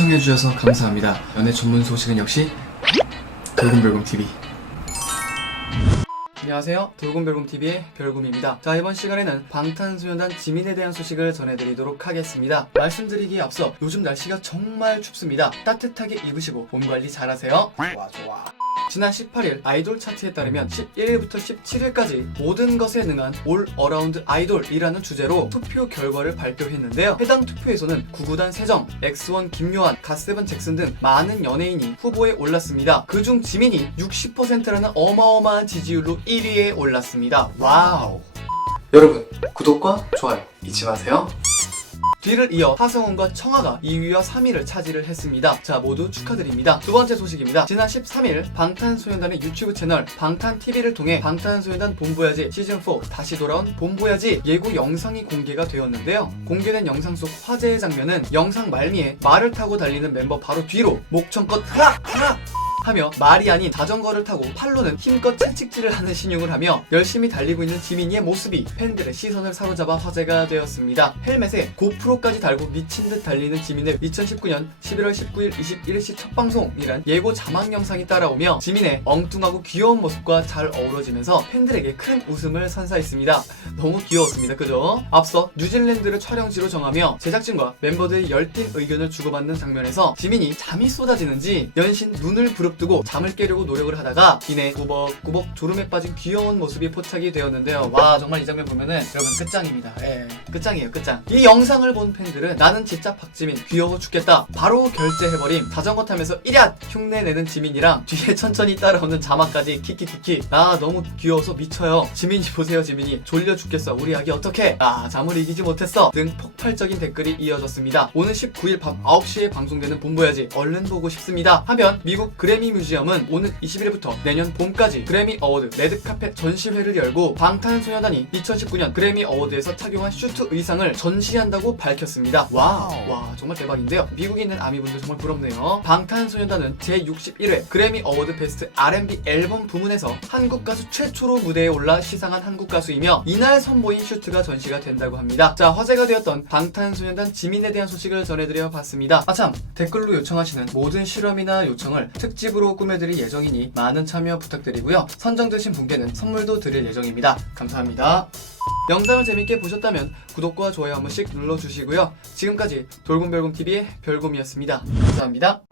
시청해주셔서 감사합니다. 연애 전문 소식은 역시 돌곰별곰TV. 안녕하세요. 돌곰별곰TV의 별곰입니다. 자, 이번 시간에는 방탄소년단 지민에 대한 소식을 전해드리도록 하겠습니다. 말씀드리기에 앞서 요즘 날씨가 정말 춥습니다. 따뜻하게 입으시고 몸 관리 잘하세요. 좋아, 좋아. 지난 18일 아이돌 차트에 따르면 11일부터 17일까지 모든 것에 능한 올 어라운드 아이돌이라는 주제로 투표 결과를 발표했는데요. 해당 투표에서는 구구단 세정, 엑스원 김요한, 갓세븐 잭슨 등 많은 연예인이 후보에 올랐습니다. 그중 지민이 60%라는 어마어마한 지지율로 1위에 올랐습니다. 와우. 여러분 구독과 좋아요 잊지 마세요. 뒤를 이어 하성운과 청아가 2위와 3위를 차지를 했습니다. 자, 모두 축하드립니다. 두 번째 소식입니다. 지난 13일 방탄소년단의 유튜브 채널 방탄TV를 통해 방탄소년단 본보야지 시즌4 다시 돌아온 본보야지 예고 영상이 공개가 되었는데요. 공개된 영상 속 화제의 장면은 영상 말미에 말을 타고 달리는 멤버 바로 뒤로 목청껏 하락! 하락! 하며 말이 아닌 자전거를 타고 팔로는 힘껏 채찍질을 하는 신용을 하며 열심히 달리고 있는 지민이의 모습이 팬들의 시선을 사로잡아 화제가 되었습니다. 헬멧에 고프로까지 달고 미친 듯 달리는 지민의 2019년 11월 19일 21시 첫 방송이란 예고 자막 영상이 따라오며 지민의 엉뚱하고 귀여운 모습과 잘 어우러지면서 팬들에게 큰 웃음을 선사했습니다. 너무 귀여웠습니다. 그죠? 앞서 뉴질랜드를 촬영지로 정하며 제작진과 멤버들이 열띤 의견을 주고받는 장면에서 지민이 잠이 쏟아지는지 연신 눈을 부릅 뜨고 잠을 깨려고 노력을 하다가 이내 꾸벅꾸벅 졸음에 빠진 귀여운 모습이 포착이 되었는데요. 와 정말 이 장면 보면은 여러분 끝장입니다. 예, 끝장이에요 끝장. 이 영상을 본 팬들은 나는 진짜 박지민 귀여워 죽겠다. 바로 결제해버림. 자전거 타면서 이랴 흉내 내는 지민이랑 뒤에 천천히 따라오는 자막까지 키키키키. 나 너무 귀여워서 미쳐요. 지민이 보세요 지민이 졸려 죽겠어. 우리 아기 어떡해? 아 잠을 이기지 못했어. 등 폭발적인 댓글이 이어졌습니다. 오늘 19일 밤 9시에 방송되는 본보야지 얼른 보고 싶습니다. 하면 미국 그래미 뮤지엄은 오늘 21일부터 내년 봄까지 그래미 어워드 레드카펫 전시회를 열고 방탄소년단이 2019년 그래미 어워드에서 착용한 슈트 의상을 전시한다고 밝혔습니다. 와우, 와 정말 대박인데요. 미국에 있는 아미분들 정말 부럽네요. 방탄소년단은 제61회 그래미 어워드 베스트 R&B 앨범 부문에서 한국 가수 최초로 무대에 올라 시상한 한국 가수이며 이날 선보인 슈트가 전시가 된다고 합니다. 자 화제가 되었던 방탄소년단 지민에 대한 소식을 전해드려 봤습니다. 아참 댓글로 요청하시는 모든 실험이나 요청을 특집으로 꾸며드릴 예정이니 많은 참여 부탁드리고요. 선정되신 분께는 선물도 드릴 예정입니다. 감사합니다. 영상을 재밌게 보셨다면 구독과 좋아요 한 번씩 눌러주시고요. 지금까지 돌곰별곰TV의 별곰이었습니다. 감사합니다.